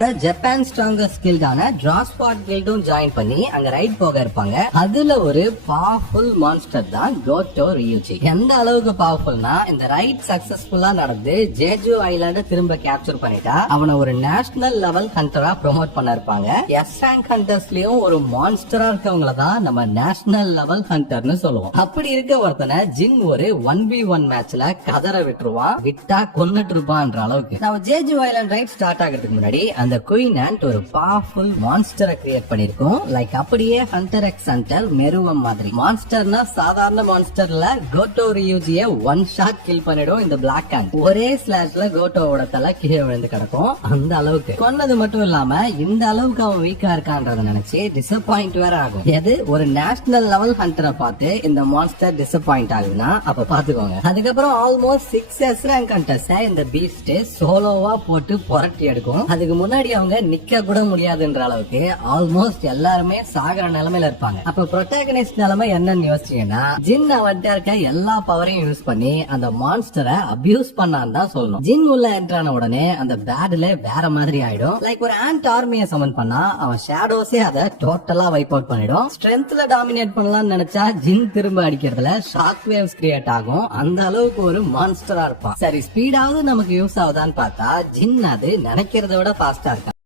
Japan strongest கில்டான டிராஸ்பாட் கில்டும் join பண்ணி அங்க right போக இருப்பாங்க. அதுல ஒரு பவர்ஃபுல் மான்ஸ்டர் தான் கோட்டோ ரியூஜி. எந்த அளவுக்கு பவர்ஃபுல்னா இந்த ரைட் சக்சஸ்ஃபுல்லா நடந்து ஜேஜு ஐலாண்ட திரும்ப கேப்சர் பண்ணிட்டா அவனை ஒரு நேஷனல் லெவல் ஹண்டரா ப்ரோமோட் பண்ண இருப்பாங்க. எஸ் ரேங்க் ஹண்டர்ஸ்லயும் ஒரு மான்ஸ்டரா இருக்கவங்கள தான் நம்ம நேஷனல் லெவல் ஹண்டர்னு சொல்லுவோம். அப்படி இருக்க ஒருத்தனை ஜின் ஒரு 1v1 மேட்ச்ல கதற விட்டுருவான். விட்டா கொன்னுட்டு இருப்பான்ற அளவுக்கு. நம்ம ஜேஜு ஐலாண்ட் ரைட் ஸ்டார்ட் ஆகிறதுக்கு முன்னாடி அந்த குயின் ஆண்ட் ஒரு பவர்ஃபுல் மான்ஸ்டரை கிரியேட் பண்ணிருக்கோம். லைக் அப்படியே ஹண்டர் எக்ஸ் ஹண்டர் மெருவம் மாதிரி. மான்ஸ்டர்னா சாதாரண மான்ஸ்டர்ல கோட்டோ ரியூஜியை ஒன் ஷாட் கில் பண்ணிடும் இந்த பிளாக் ஹேண்ட். ஒரே ஸ்லாஷ்ல கோட்டோவோட தலை கீழே விழுந்து கிடக்கும். அந்த அளவுக்கு கொன்னது மட்டும் இல்லாம இந்த அளவுக்கு அவன் வீக்கா இருக்கான்றத நினைச்சு டிசப்பாயிண்ட் வேற ஆகும். எது ஒரு நேஷனல் லெவல் ஹண்டரை பார்த்து இந்த மான்ஸ்டர் டிசப்பாயிண்ட் ஆகுதுன்னா அப்ப பாத்துக்கோங்க. அதுக்கப்புறம் ஆல்மோஸ்ட் 6 எஸ் ரேங்க் ஹண்டர்ஸ் இந்த பீஸ்ட் சோலோவா போட்டு புரட்டி எடுக்கும். அதுக்கு முன்னாடி அவங்க நிக்க கூட முடியாதுன்ற அளவுக்கு ஆல்மோஸ்ட் எல்லாருமே சாகர நிலைமையில இருப்பாங்க. அப்ப புரோட்டாகனிஸ்ட் நிலைமை என்னன்னு யோசிச்சீங்கன்னா ஜின் அவன்கிட்ட இருக்க எல்லா பவரையும் யூஸ் பண்ணி அந்த மான்ஸ்டரை அபியூஸ் பண்ணான்னு தான் சொல்லணும். ஜின் உள்ள என்ட்ரான உடனே அந்த பேட்ல வேற மாதிரி ஆயிடும். லைக் ஒரு ஆன்ட் ஆர்மியை சமன் பண்ணா அவன் ஷேடோஸே அதை டோட்டலா வைப் அவுட் பண்ணிடும். ஸ்ட்ரென்த்ல டாமினேட் பண்ணலாம்னு நினைச்சா ஜின் திரும்ப அடிக்கிறதுல ஷாக் வேவ்ஸ் கிரியேட் ஆகும். அந்த அளவுக்கு ஒரு மான்ஸ்டரா இருப்பான். சரி ஸ்பீடாவது நமக்கு யூஸ் ஆகுதான்னு பார்த்தா ஜின் அது நினைக்கிறத விட ஃபாஸ்டா இருக்கான்.